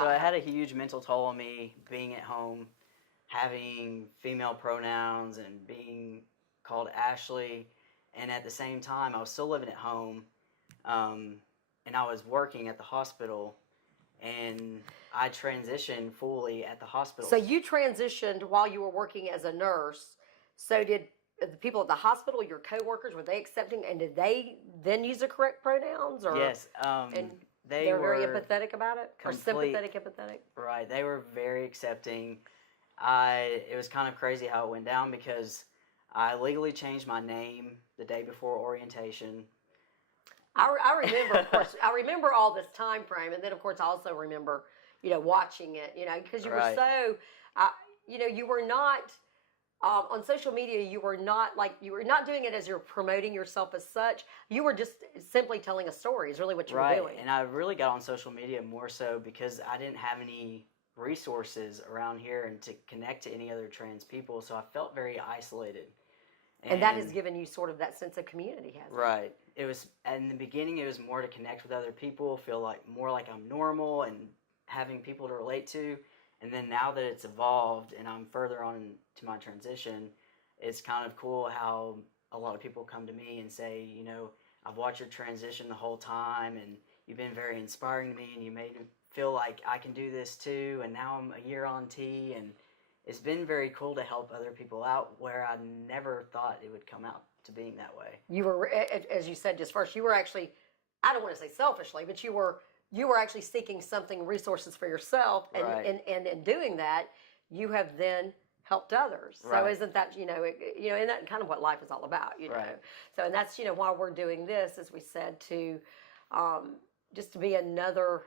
So it had a huge mental toll on me being at home, having female pronouns and being called Ashley. And at the same time, I was still living at home, and I was working at the hospital, and I transitioned fully at the hospital. So you transitioned while you were working as a nurse. So did the people at the hospital, your coworkers, were they accepting, and did they then use the correct pronouns? Or, yes. and they were very were empathetic about it? Or sympathetic, empathetic? Right. They were very accepting. It was kind of crazy how it went down because I legally changed my name the day before orientation. I remember, of course, I remember all this time frame, and then, of course, I also remember, watching it, because you were so, you were not, on social media, you were not doing it as you're promoting yourself as such. You were just simply telling a story is really what you were doing. And I really got on social media more so because I didn't have any resources around here and to connect to any other trans people, so I felt very isolated. And that has given you sort of that sense of community, hasn't it? Right. It was, in the beginning, it was more to connect with other people, feel like more like I'm normal and having people to relate to. And then now that it's evolved and I'm further on to my transition, it's kind of cool how a lot of people come to me and say, I've watched your transition the whole time and you've been very inspiring to me and you made me feel like I can do this too. And now I'm a year on T, and it's been very cool to help other people out where I never thought it would come out to being that way. You were, as you said just first, you were actually, I don't want to say selfishly, but you were actually seeking resources for yourself, and Right. and in doing that, you have then helped others. So Right. isn't that, and that kind of what life is all about, Right. So, and that's, why we're doing this, as we said, to just to be another,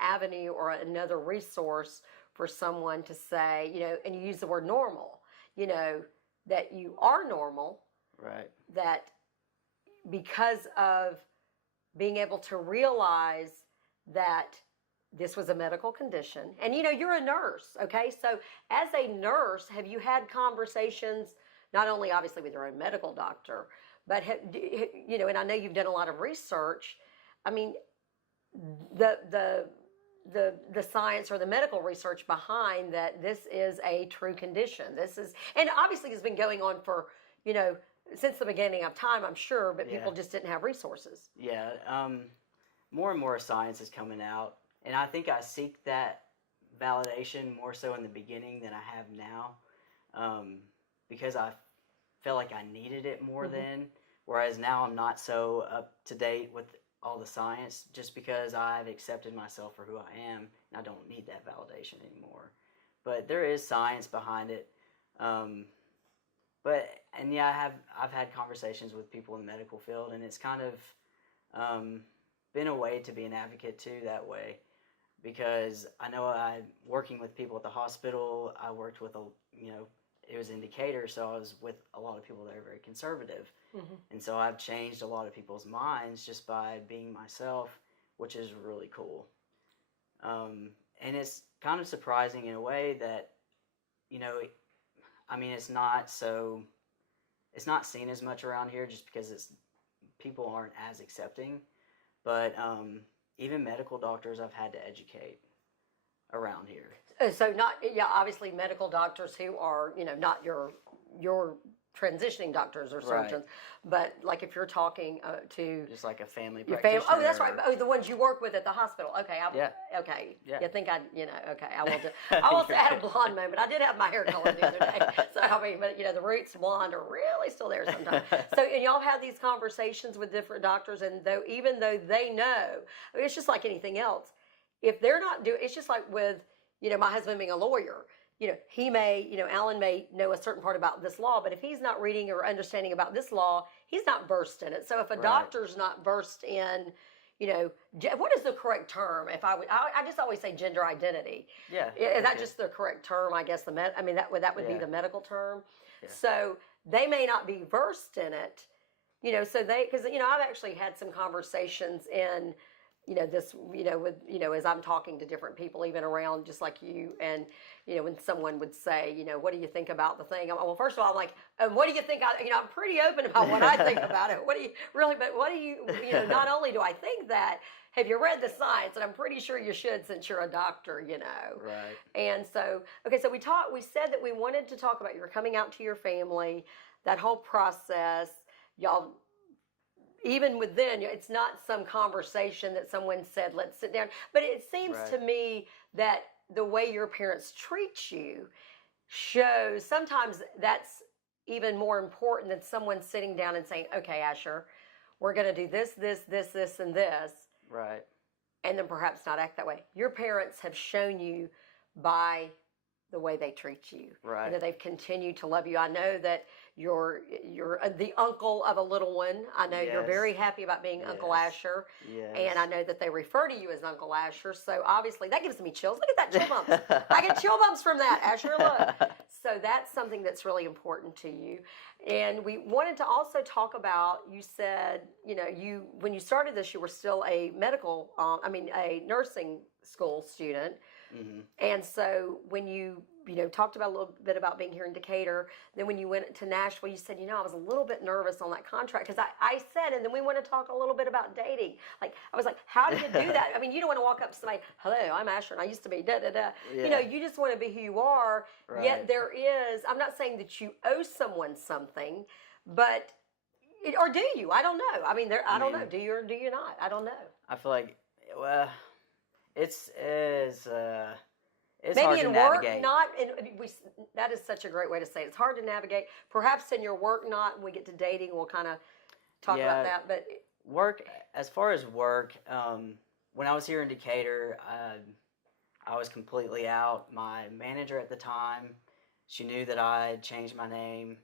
avenue or another resource for someone to say, and you use the word normal, that you are normal. Right. That because of being able to realize that this was a medical condition, and you're a nurse, okay? So as a nurse, have you had conversations, not only obviously with your own medical doctor, but and I know you've done a lot of research. I mean, the science or the medical research behind that this is a true condition. This is, and obviously has been going on for, since the beginning of time, I'm sure, but people just didn't have resources. Yeah. More and more science is coming out, and I think I seek that validation more so in the beginning than I have now, because I felt like I needed it more then, whereas now I'm not so up to date with all the science just because I've accepted myself for who I am, and I don't need that validation anymore. But there is science behind it. I've had conversations with people in the medical field, and it's kind of been a way to be an advocate too that way, because I know I working with people at the hospital, I worked with it was in Decatur, so I was with a lot of people that are very conservative, and so I've changed a lot of people's minds just by being myself, which is really cool. And it's kind of surprising in a way that, it's not seen as much around here just because people aren't as accepting, but even medical doctors I've had to educate around here. So obviously medical doctors who are, not your transitioning doctors or surgeons, but like if you're talking to just like a family your practitioner. Oh, that's right. Oh, the ones you work with at the hospital. Okay. Okay. Yeah. You think okay. I will add a blonde moment. I did have my hair colored the other day. So, but the roots blonde are really still there sometimes. So, and y'all have these conversations with different doctors, and even though they know, it's just like anything else. If they're not doing, it's just like with, my husband being a lawyer. He may, Alan may know a certain part about this law, but if he's not reading or understanding about this law, he's not versed in it. So if a doctor's not versed in, what is the correct term? I just always say gender identity. Yeah. Is that just the correct term? I guess that would be the medical term. Yeah. So they may not be versed in it, so because I've actually had some conversations in, as I'm talking to different people, even around just like you, and, when someone would say, what do you think about the thing? Well, first of all, I'm like, what do you think? I'm pretty open about what I think about it. What do you, not only do I think that, have you read the science? And I'm pretty sure you should since you're a doctor, you know. Right. And so, okay, so we said that we wanted to talk about your coming out to your family, that whole process. Y'all, even within, it's not some conversation that someone said, let's sit down. But it seems to me that the way your parents treat you shows sometimes that's even more important than someone sitting down and saying, okay, Asher, we're going to do this, this, this, this, and this. Right. And then perhaps not act that way. Your parents have shown you by the way they treat you. Right. And that they've continued to love you. I know that you're the uncle of a little one. I know you're very happy about being Uncle Asher. Yes. And I know that they refer to you as Uncle Asher. So obviously that gives me chills. Look at that chill bumps. I get chill bumps from that, Asher. Look. So that's something that's really important to you. And we wanted to also talk about, you said, when you started this, you were still a a nursing school student. Mm-hmm. And so when you talked about a little bit about being here in Decatur, then when you went to Nashville, you said, I was a little bit nervous on that contract because I said, and then we want to talk a little bit about dating. Like, I was like, how do you do that? I mean, you don't want to walk up to somebody, hello, I'm Asher, and I used to be da-da-da. Yeah. You just want to be who you are. Right. Yet there is, I'm not saying that you owe someone something, but, or do you? I don't know. I mean, I don't know. Do you or do you not? I don't know. I feel like, well, it's maybe hard to navigate. That is such a great way to say it. It's hard to navigate. Perhaps in your work, not. When we get to dating, we'll kind of talk about that. But work, as far as work, when I was here in Decatur, I was completely out. My manager at the time, she knew that I had changed my name.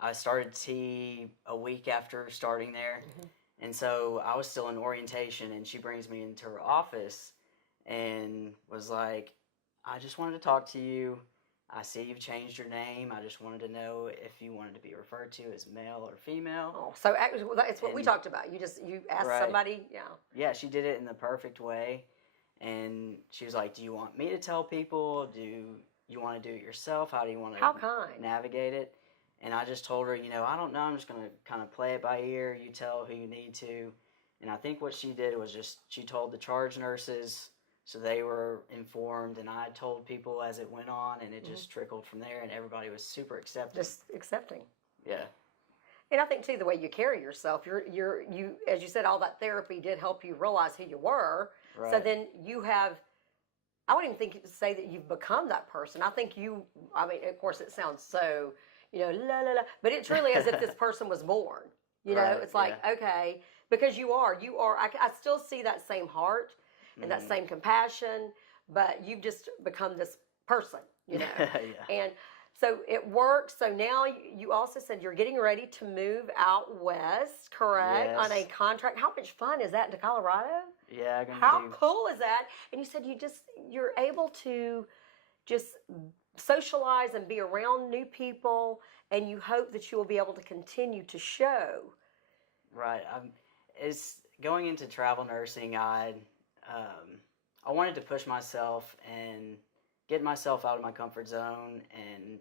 I started T a week after starting there. Mm-hmm. And so I was still in orientation, and she brings me into her office and was like, I just wanted to talk to you. I see you've changed your name. I just wanted to know if you wanted to be referred to as male or female. Oh, so that's what we talked about. You asked somebody, Yeah, she did it in the perfect way. And she was like, do you want me to tell people? Do you want to do it yourself? How do you want to navigate it? And I just told her, I don't know. I'm just going to kind of play it by ear. You tell who you need to. And I think what she did was she told the charge nurses, so they were informed, and I told people as it went on, and it just trickled from there, and everybody was super accepting. Just accepting. Yeah. And I think, too, the way you carry yourself, you as you said, all that therapy did help you realize who you were. Right. So then you have, I wouldn't even say that you've become that person. I think of course it sounds so, la, la, la, but it's really as if this person was born. It's like, okay, because you are, I still see that same heart and that same compassion, but you've just become this person, Yeah. And so it works. So now you also said you're getting ready to move out west, correct? Yes. On a contract. How much fun is that to Colorado? Yeah. How cool is that? And you said you're able to just socialize and be around new people, and you hope that you will be able to continue to show. Right. It's going into travel nursing. I wanted to push myself and get myself out of my comfort zone and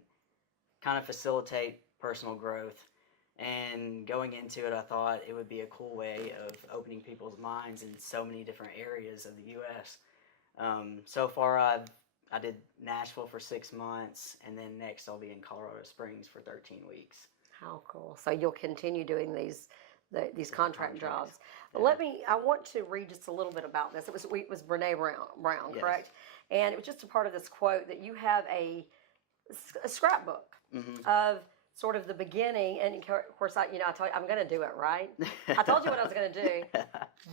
kind of facilitate personal growth. And going into it, I thought it would be a cool way of opening people's minds in so many different areas of the U.S. So far, I did Nashville for 6 months, and then next I'll be in Colorado Springs for 13 weeks. How cool. So you'll continue doing these contract jobs. Yeah. I want to read just a little bit about this. It was Brene Brown, Yes. correct? And it was just a part of this quote that you have a scrapbook of sort of the beginning. And of course, I told you, I'm going to do it, right? I told you what I was going to do.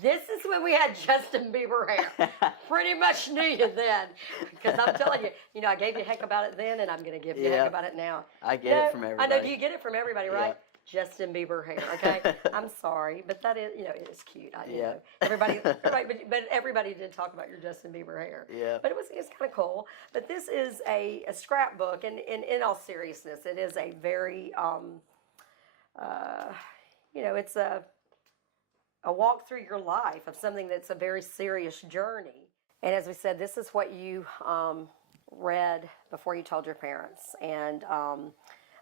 This is when we had Justin Bieber hair. Pretty much knew you then. Because I'm telling you, I gave you heck about it then, and I'm going to give you heck about it now. I get it from everybody. I know, you get it from everybody, right? Yeah. Justin Bieber hair, okay? I'm sorry, but that is, it is cute. Everybody, but everybody did talk about your Justin Bieber hair. Yeah. But it's kind of cool. But this is a scrapbook, and in all seriousness, it is a very, it's a walk through your life of something that's a very serious journey. And as we said, this is what you read before you told your parents, and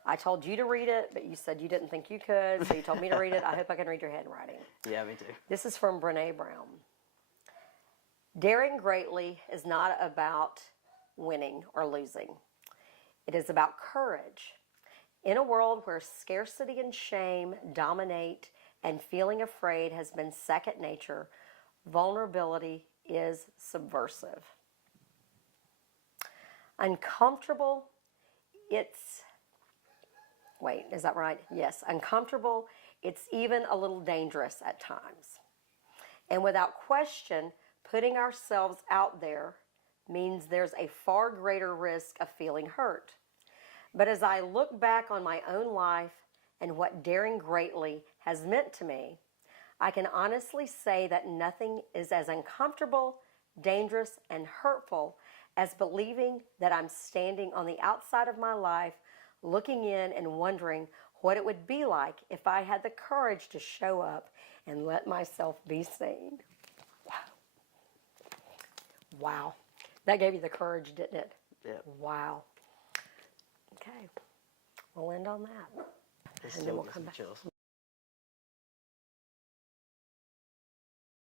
I told you to read it, but you said you didn't think you could, so you told me to read it. I hope I can read your handwriting. Yeah, me too. This is from Brene Brown. Daring greatly is not about winning or losing. It is about courage. In a world where scarcity and shame dominate and feeling afraid has been second nature, vulnerability is subversive. Uncomfortable, is that right? Yes, uncomfortable, it's even a little dangerous at times. And without question, putting ourselves out there means there's a far greater risk of feeling hurt. But as I look back on my own life and what daring greatly has meant to me, I can honestly say that nothing is as uncomfortable, dangerous, and hurtful as believing that I'm standing on the outside of my life, looking in and wondering what it would be like if I had the courage to show up and let myself be seen. Wow. That gave you the courage, didn't it? Yeah. Wow. Okay. We'll end on that. This And still then we'll gives come me back. chills.